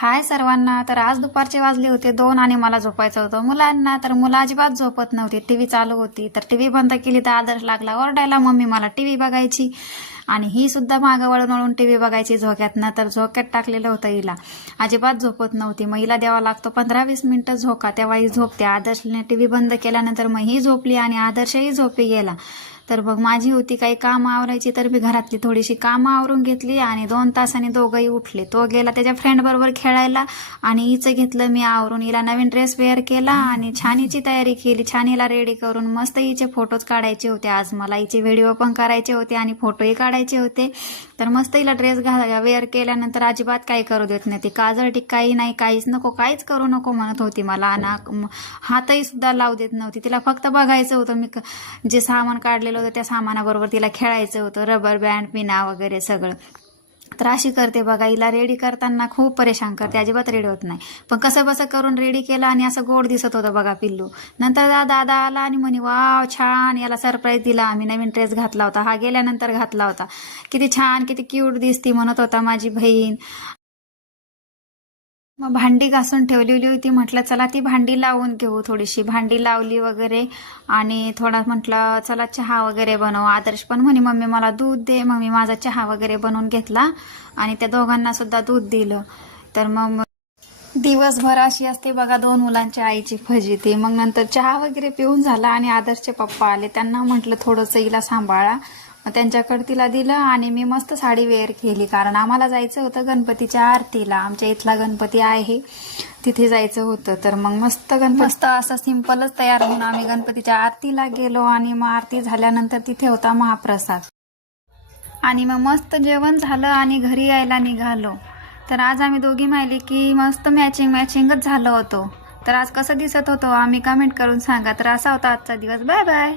हाय सर्वांना. तर आज दुपारचे वाजले होते 2 आणि मला झोपायचं होतं. मुलांना तर मुलं अजिबात झोपत नव्हती. टीव्ही चालू होती तर टीव्ही बंद केली तर आदर्श लागला ओरडायला, मम्मी मला टीव्ही बघायची. आणि ही सुद्धा मागं वळून वळून टीव्ही बघायची झोक्यातनं. तर झोक्यात टाकलेलं होतं हिला, अजिबात झोपत नव्हती. मग हिला द्यावा लागतो 15-20 मिनिटं झोका, तेव्हा ही झोपते. आदर्शने टीव्ही बंद केल्यानंतर मग ही झोपली आणि आदर्शही झोपी गेला. तर मग माझी होती काही कामं आवरायची, तर मी घरातली थोडीशी कामं आवरून घेतली आणि 2 तासांनी दोघंही उठले. तो गेला त्याच्या फ्रेंड बरोबर खेळायला आणि हिचं घेतलं मी आवरून. हिला नवीन ड्रेस वेअर केला आणि छान हिची तयारी केली. छान हिला रेडी करून मस्त हिचे फोटोज काढायचे होते. आज मला हिचे व्हिडिओ पण करायचे होते आणि फोटोही काढायचे होते. तर मस्त हिला ड्रेस वेअर केल्यानंतर अजिबात काही करू देत नाही. ती काजळ टिक्काही नाही, काहीच नको, काहीच करू नको म्हणत होती मला. आणि हातही सुद्धा लावू देत नव्हती. तिला फक्त बघायचं होतं, मी जे सामान काढलेलं होतं त्या सामानाबरोबर तिला खेळायचं होतं, रबर बँड, पिना वगैरे सगळं. तर अशी करते बघा. हिला रेडी करताना खूप परेशान करते, अजिबात रेडी होत नाही. पण कसं बसं करून रेडी केलं आणि असं गोड दिसत होतं बघा पिल्लू. नंतर दादा आला आणि म्हणे वाव छान, याला सरप्राईज दिला आम्ही. नवीन ड्रेस घातला होता, हा गेल्यानंतर घातला होता. किती छान, किती क्यूट दिसती म्हणत होता माझी बहीण. मग भांडी घासून ठेवलेली होती, म्हटलं चला ती भांडी लावून घेऊ. थोडीशी भांडी लावली वगैरे आणि थोडा म्हटलं चला चहा वगैरे बनव. आदर्श पण म्हणे मम्मी मला दूध दे. मग मी माझा चहा वगैरे बनवून घेतला आणि त्या दोघांना सुद्धा दूध दिलं. तर मग दिवसभर अशी असते बघा 2 मुलांच्या आईची फजिती. मग नंतर चहा वगैरे पिऊन झाला आणि आदर्शचे पप्पा आले. त्यांना म्हटलं थोडंसं हिला सांभाळा. त्यांच्याकडे तिला दिलं आणि मी मस्त साडी वेअर केली, कारण आम्हाला जायचं होतं गणपतीच्या आरतीला. आमच्या इथला गणपती आहे तिथे जायचं होतं. तर मग मस्त असं सिंपलच तयार होऊन आम्ही गणपतीच्या आरतीला गेलो आणि मग आरती झाल्यानंतर तिथे होता महाप्रसाद आणि मग मस्त जेवण झालं आणि घरी यायला निघालो. तर आज आम्ही दोघी माहिली की मस्त मॅचिंगच झालं होतं. तर आज कसं दिसत होतं आम्ही कमेंट करून सांगा. तर असा होता आजचा दिवस. Bye bye.